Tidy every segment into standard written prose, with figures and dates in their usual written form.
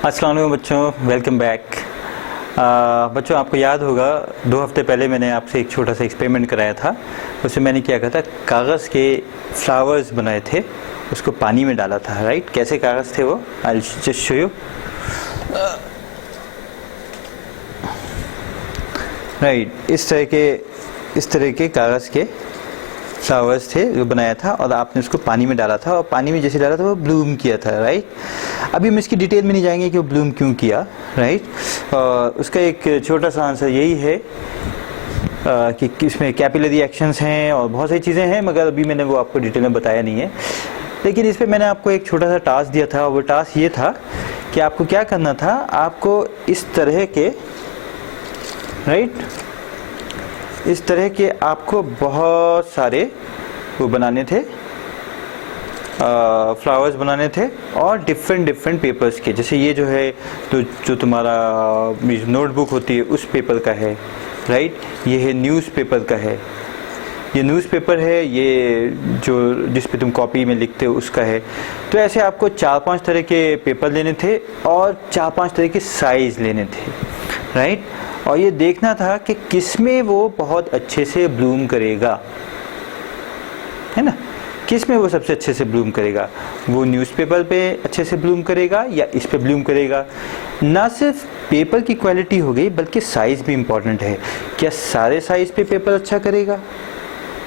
अस्सलाम वालेकुम बच्चों, वेलकम बैक। बच्चों आपको याद होगा 2 हफ्ते पहले मैंने आपसे एक छोटा सा एक्सपेरिमेंट कराया था। उसमें मैंने क्या कहा था, कागज़ के फ्लावर्स बनाए थे, उसको पानी में डाला था। राइट, कैसे कागज़ थे वो, I just show you. Right, इस तरह के कागज़ के फ्लावर्स थे जो बनाया था और आपने उसको पानी में डाला था और पानी में जैसे डाला था वो ब्लूम किया था। राइट, अभी हम इसकी डिटेल में नहीं जाएंगे कि वो ब्लूम क्यों किया। राइट, उसका एक छोटा सा आंसर यही है कि इसमें कैपिलरी एक्शंस हैं और बहुत सारी चीज़ें हैं, मगर अभी मैंने वो आपको डिटेल में बताया नहीं है। लेकिन इस पर मैंने आपको एक छोटा सा टास्क दिया था और वो टास्क ये था कि आपको क्या करना था, आपको इस तरह के आपको बहुत सारे वो बनाने थे, फ्लावर्स बनाने थे और डिफरेंट पेपर्स के। जैसे ये जो है तो जो तुम्हारा नोटबुक होती है उस पेपर का है। राइट, ये है न्यूज़पेपर का है, ये न्यूज़पेपर है, ये जो जिस पे तुम कॉपी में लिखते हो उसका है। तो ऐसे आपको 4-5 तरह के पेपर लेने थे और 4-5 तरह के साइज़ लेने थे। राइट, और ये देखना था कि किसमें वो बहुत अच्छे से ब्लूम करेगा, है ना, किसमें वो सबसे अच्छे से ब्लूम करेगा। वो न्यूज़पेपर पे अच्छे से ब्लूम करेगा या इस पे ब्लूम करेगा। ना सिर्फ पेपर की क्वालिटी हो गई बल्कि साइज़ भी इम्पॉर्टेंट है। क्या सारे साइज़ पे पेपर अच्छा करेगा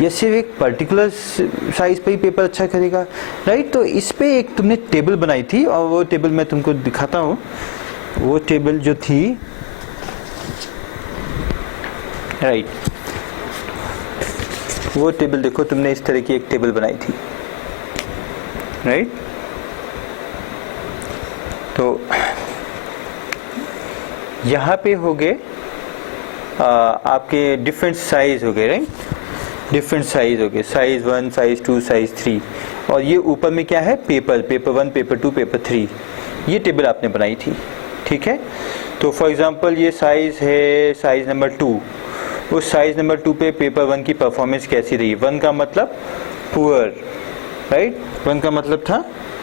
या सिर्फ एक पर्टिकुलर साइज़ पे ही पेपर अच्छा करेगा। राइट, तो इस पे एक तुमने टेबल बनाई थी और वो टेबल मैं तुमको दिखाता हूँ। वो टेबल जो थी, राइट, वो टेबल देखो, तुमने इस तरह की एक टेबल बनाई थी। राइट, तो यहाँ पे हो गए आपके डिफरेंट साइज हो गए। राइट, डिफरेंट साइज हो गए, साइज 1, साइज 2, साइज 3। और ये ऊपर में क्या है, पेपर 1, पेपर 2, पेपर 3। ये टेबल आपने बनाई थी। ठीक है, तो फॉर एग्जांपल ये साइज है साइज नंबर 2। उस साइज नंबर 2 पे पेपर 1 की परफॉर्मेंस कैसी रही। 1 का मतलब पुअर। राइट, 1 का मतलब था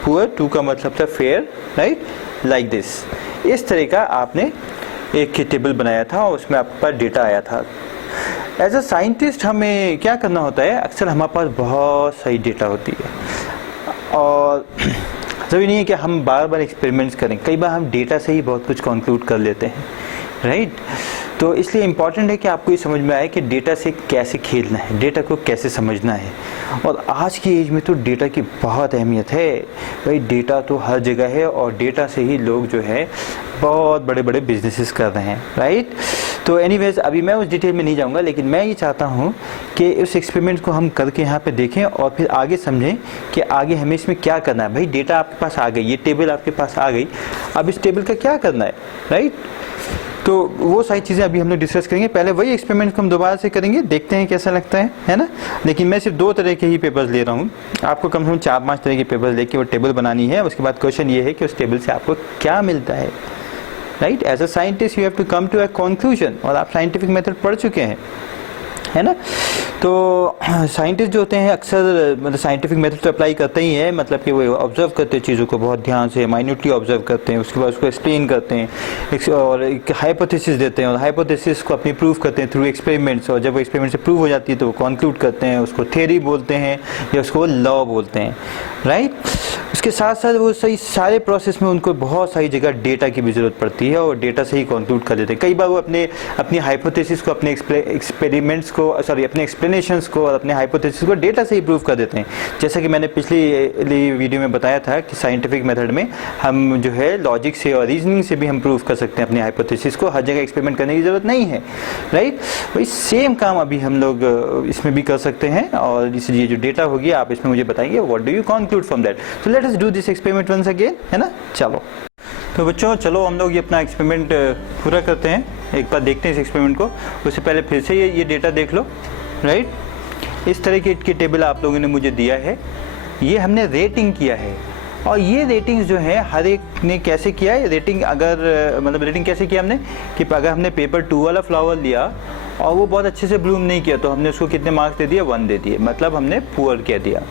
पुअर, 2 का मतलब था फेयर। Right, like this. इस तरह का आपने एक टेबल बनाया था और उसमें आपके पास डेटा आया था। एज अ साइंटिस्ट हमें क्या करना होता है, अक्सर हमारे पास बहुत सारी डेटा होती है और ज़रूरी नहीं है कि हम बार बार एक्सपेरिमेंट्स करें। कई बार हम डेटा से ही बहुत कुछ कंक्लूड कर लेते हैं। राइट, तो इसलिए इम्पॉर्टेंट है कि आपको ये समझ में आए कि डेटा से कैसे खेलना है, डेटा को कैसे समझना है। और आज की एज में तो डेटा की बहुत अहमियत है भाई। डेटा तो हर जगह है और डेटा से ही लोग जो है बहुत बड़े बड़े बिजनेसेस कर रहे हैं। राइट, तो एनीवेज अभी मैं उस डिटेल में नहीं जाऊंगा, लेकिन मैं ये चाहता हूँ कि उस एक्सपेरिमेंट को हम करके यहाँ पे देखें और फिर आगे समझें कि आगे हमें इसमें क्या करना है। भाई डेटा आपके पास आ गई, ये टेबल आपके पास आ गई, अब इस टेबल का क्या करना है। राइट, तो वो सारी चीज़ें अभी हम लोग डिस्कस करेंगे। पहले वही एक्सपेरिमेंट को हम दोबारा से करेंगे, देखते हैं कैसा लगता है ना। लेकिन मैं सिर्फ 2 तरह के ही पेपर्स ले रहा हूँ, आपको कम से कम 4-5 तरह के पेपर्स लेके वो टेबल बनानी है। उसके बाद क्वेश्चन ये है कि उस टेबल से आपको क्या मिलता है। Right, as a scientist you have to come to a conclusion. और आप साइंटिफिक मेथड पढ़ चुके हैं, है ना। तो साइंटिस्ट जो होते हैं अक्सर मतलब साइंटिफिक मेथड तो अप्लाई करते ही हैं, मतलब कि वो ऑब्जर्व करते हैं चीज़ों को बहुत ध्यान से, माइन्यूटली ऑब्जर्व करते हैं, उसके बाद उसको एक्सप्लेन करते हैं और एक हाइपोथेसिस देते हैं और हाइपोथेसिस को अपनी प्रूव करते हैं थ्रू एक्सपेरिमेंट्स। और जब वो एक्सपेरिमेंट से प्रूव हो जाती है तो वो कंक्लूड करते हैं, उसको थ्योरी बोलते हैं या उसको लॉ बोलते हैं। राइट, उसके साथ साथ वो सही सारे प्रोसेस में उनको बहुत सारी जगह डेटा की भी ज़रूरत पड़ती है और डेटा से ही कंक्लूड कर देते हैं। कई बार वो अपनी हाइपोथेसिस को, अपने एक्सपेरिमेंट्स को, सॉरी अपने एक्सप्लेनेशंस को और अपने हाइपोथेसिस को डेटा से ही प्रूव कर देते हैं। जैसा कि मैंने पिछली वीडियो में बताया था कि साइंटिफिक मेथड में हम जो है लॉजिक से और रीजनिंग से भी हम प्रूव कर सकते हैं अपने हाइपोथेसिस को, हर जगह एक्सपेरिमेंट करने की ज़रूरत नहीं है। राइट, वही सेम काम अभी हम लोग इसमें भी कर सकते हैं। और इसलिए जो डेटा होगी आप इसमें मुझे बताएंगे what do you conclude from that. So let us do this experiment once again, है ना। चलो तो बच्चों, चलो हम लोग ये अपना एक्सपेरिमेंट पूरा करते हैं, एक बार देखते हैं इस एक्सपेरिमेंट को। उससे पहले फिर से ये डेटा देख लो। राइट, इस तरह की टेबल आप लोगों ने मुझे दिया है, ये हमने रेटिंग किया है। और ये रेटिंग्स जो है हर एक ने कैसे किया है रेटिंग, अगर मतलब रेटिंग कैसे किया हमने कि अगर हमने पेपर 2 वाला फ्लावर लिया और वो बहुत अच्छे से ब्लूम नहीं किया तो हमने उसको कितने मार्क्स दे दिए, 1 दे दिए, मतलब हमने पुअर कह दिया।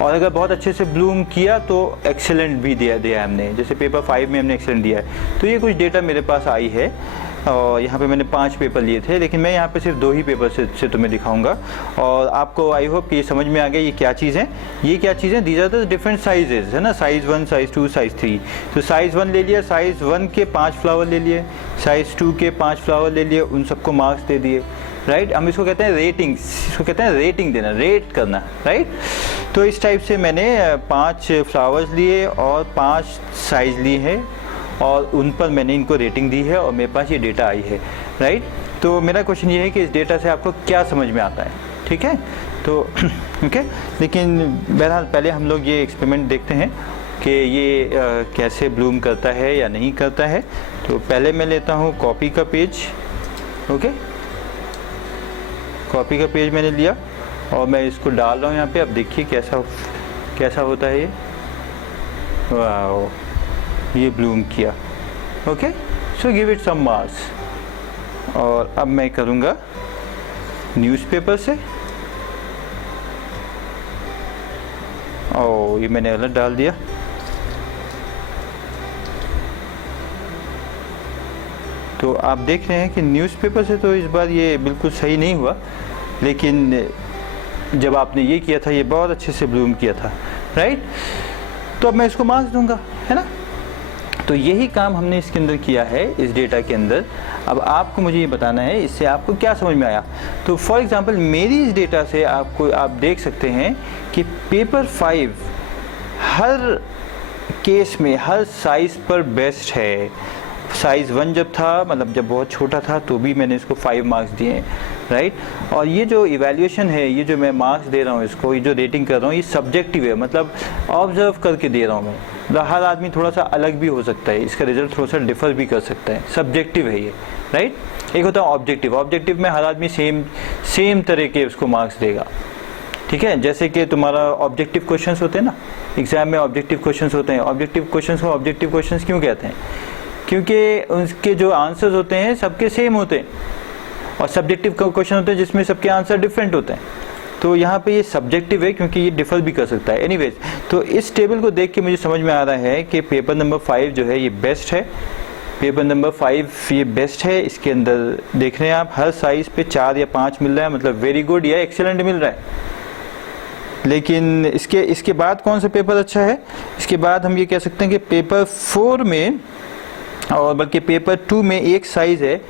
और अगर बहुत अच्छे से ब्लूम किया तो एक्सेलेंट भी दिया हमने, जैसे पेपर 5 में हमने एक्सेलेंट दिया है। तो ये कुछ डेटा मेरे पास आई है और यहाँ पे मैंने 5 पेपर लिए थे, लेकिन मैं यहाँ पे सिर्फ 2 ही पेपर से तुम्हें दिखाऊंगा। और आपको आई होप कि ये समझ में आ गया ये क्या चीज़ है। ये क्या चीज़ है, these are the different sizes, है ना, साइज़ 1, साइज़ 2, साइज़ 3। तो साइज़ 1 ले लिया, साइज़ 1 के 5 फ्लावर ले लिए, साइज़ 2 के 5 फ्लावर ले लिए, उन सबको मार्क्स दे दिए, राइट। हम इसको कहते हैं रेटिंग, इसको कहते हैं रेटिंग देना, रेट करना, राइट। तो इस टाइप से मैंने 5 फ्लावर्स लिए और 5 साइज़ लिए हैं और उन पर मैंने इनको रेटिंग दी है और मेरे पास ये डेटा आई है, राइट। तो मेरा क्वेश्चन ये है कि इस डेटा से आपको क्या समझ में आता है, ठीक है। तो ओके, लेकिन बहरहाल पहले हम लोग ये एक्सपेरिमेंट देखते हैं कि ये कैसे ब्लूम करता है या नहीं करता है। तो पहले मैं लेता हूँ कॉपी का पेज, ओके, कॉपी का पेज मैंने लिया और मैं इसको डाल रहा हूँ यहाँ पे। अब देखिए कैसा होता है ये, वाओ, ये ब्लूम किया, okay. So give it some marks. और अब मैं करूँगा न्यूज़पेपर से, ये मैंने अलग डाल दिया। तो आप देख रहे हैं कि न्यूज़पेपर से तो इस बार ये बिल्कुल सही नहीं हुआ, लेकिन जब आपने ये किया था ये बहुत अच्छे से ब्लूम किया था, राइट। तो अब मैं इसको मार्क्स दूंगा, है ना। तो यही काम हमने इसके अंदर किया है, इस डेटा के अंदर। अब आपको मुझे ये बताना है इससे आपको क्या समझ में आया। तो फॉर एग्जांपल मेरी इस डेटा से आप देख सकते हैं कि पेपर 5 हर केस में हर साइज़ पर बेस्ट है। साइज़ 1 जब था, मतलब जब बहुत छोटा था, तो भी मैंने इसको 5 मार्क्स दिए हैं, राइट। और ये जो इवैल्यूएशन है, ये जो मैं मार्क्स दे रहा हूँ इसको, ये जो रेटिंग कर रहा हूँ, ये सब्जेक्टिव है, मतलब ऑब्जर्व करके दे रहा हूँ मैं। मतलब हर आदमी थोड़ा सा अलग भी हो सकता है, इसका रिजल्ट थोड़ा सा डिफर भी कर सकता है, सब्जेक्टिव है ये, राइट। एक होता है ऑब्जेक्टिव, ऑब्जेक्टिव में हर आदमी सेम तरह के उसको मार्क्स देगा, ठीक है। जैसे कि तुम्हारा ऑब्जेक्टिव क्वेश्चंस होते हैं ना, एग्जाम में ऑब्जेक्टिव क्वेश्चंस होते हैं। ऑब्जेक्टिव क्वेश्चंस को ऑब्जेक्टिव क्वेश्चंस क्यों कहते हैं? क्योंकि उनके जो आंसर्स होते हैं सबके सेम होते हैं, और सब्जेक्टिव क्वेश्चन होते हैं जिसमें सबके आंसर डिफरेंट होते हैं। तो यहाँ पे ये सब्जेक्टिव है क्योंकि ये डिफर भी कर सकता है। एनीवेज, तो इस टेबल को देख के मुझे समझ में आ रहा है कि पेपर नंबर 5 जो है ये बेस्ट है। पेपर नंबर 5 ये बेस्ट है। इसके अंदर देख रहे हैं आप, हर साइज पे 4 या 5 मिल रहा है, मतलब वेरी गुड या एक्सेलेंट मिल रहा है। लेकिन इसके बाद कौन सा पेपर अच्छा है? इसके बाद हम ये कह सकते हैं कि पेपर 4 में, और बल्कि पेपर 2 में एक साइज है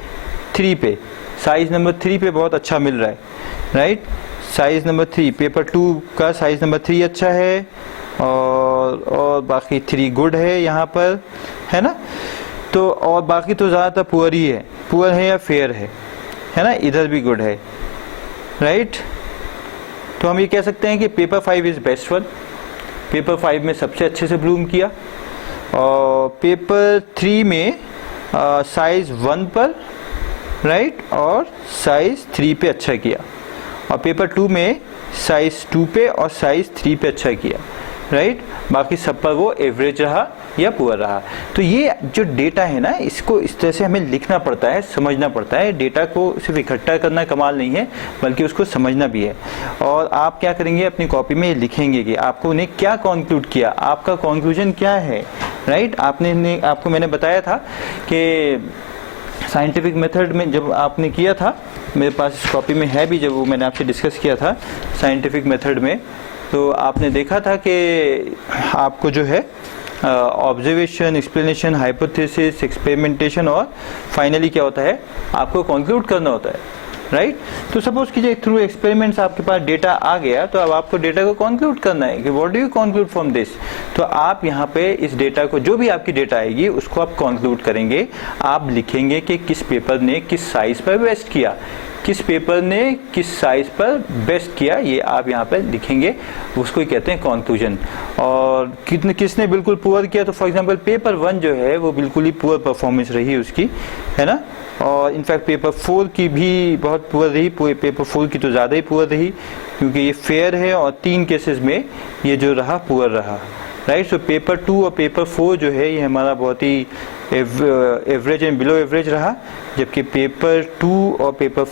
3 पे, साइज नंबर 3 पे बहुत अच्छा मिल रहा है, राइट। साइज नंबर 3, पेपर 2 का साइज नंबर 3 अच्छा है, और बाकी 3 गुड है यहाँ पर, है ना। तो और बाकी तो ज़्यादातर पुअर ही है, पुअर है या फेयर है ना, इधर भी गुड है, राइट। तो हम ये कह सकते हैं कि paper 5 is best one. Paper 5 में सबसे अच्छे से ब्लूम किया, और पेपर 3 में साइज 1 पर, राइट, और साइज 3 पे अच्छा किया, और पेपर 2 में साइज 2 पे और साइज 3 पे अच्छा किया, राइट। बाकी सब पर वो एवरेज रहा या पुअर रहा। तो ये जो डेटा है ना, इसको इस तरह से हमें लिखना पड़ता है, समझना पड़ता है। डेटा को सिर्फ इकट्ठा करना कमाल नहीं है, बल्कि उसको समझना भी है। और आप क्या करेंगे, अपनी कॉपी में लिखेंगे कि आपको उन्हें क्या कॉन्क्लूड किया, आपका कॉन्क्लूजन क्या है, राइट। आपको मैंने बताया था कि साइंटिफिक मेथड में जब आपने किया था, मेरे पास इस कॉपी में है भी, जब वो मैंने आपसे डिस्कस किया था साइंटिफिक मेथड में, तो आपने देखा था कि आपको जो है ऑब्जर्वेशन, एक्सप्लेनेशन, हाइपोथेसिस, एक्सपेरिमेंटेशन, और फाइनली क्या होता है, आपको कंक्लूड करना होता है, राइट। तो सपोज कीजिए थ्रू एक्सपेरिमेंट्स आपके पास डेटा आ गया, तो अब आपको डेटा को कंक्लूड करना है कि what do you conclude from this. तो आप यहाँ पे इस डेटा को, जो भी आपकी डेटा आएगी उसको आप कंक्लूड करेंगे। आप लिखेंगे कि किस पेपर ने किस साइज पर बेस्ट किया, किस पेपर ने किस साइज पर बेस्ट किया, ये आप यहाँ पर लिखेंगे, उसको ही कहते हैं कंक्लूजन। और किसने बिल्कुल पुअर किया, तो फॉर एग्जांपल पेपर 1 जो है वो बिल्कुल ही पुअर परफॉर्मेंस रही उसकी, है ना। और इनफैक्ट पेपर 4 की भी बहुत पुअर रही, पेपर 4 की तो ज़्यादा ही पुअर रही, क्योंकि ये फेयर है और 3 केसेस में ये जो रहा पुअर रहा, राइट। सो पेपर 2 और पेपर 4 जो है ये हमारा बहुत ही एवरेज एंड बिलो एवरेज रहा, जबकि पेपर 2 और पेपर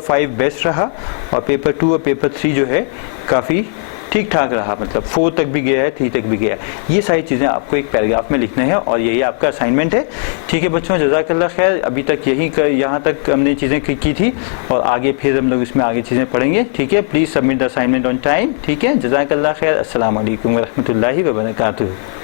5 बेस्ट रहा, और पेपर 2 और पेपर 3 जो है काफ़ी ठीक ठाक रहा, मतलब 4 तक भी गया है, 3 तक भी गया है। ये सारी चीज़ें आपको एक पैराग्राफ में लिखना है और यही आपका असाइनमेंट है। ठीक है बच्चों, जज़ाकल्लाह खैर। अभी तक यहाँ तक हमने चीज़ें की थी और आगे फिर हम लोग इसमें आगे चीज़ें पढ़ेंगे। ठीक है, please submit the assignment on time. ठीक है, जज़ाकल्लाह खैर। अस्सलाम वालेकुम व रहमतुल्लाहि व बरकातुहू।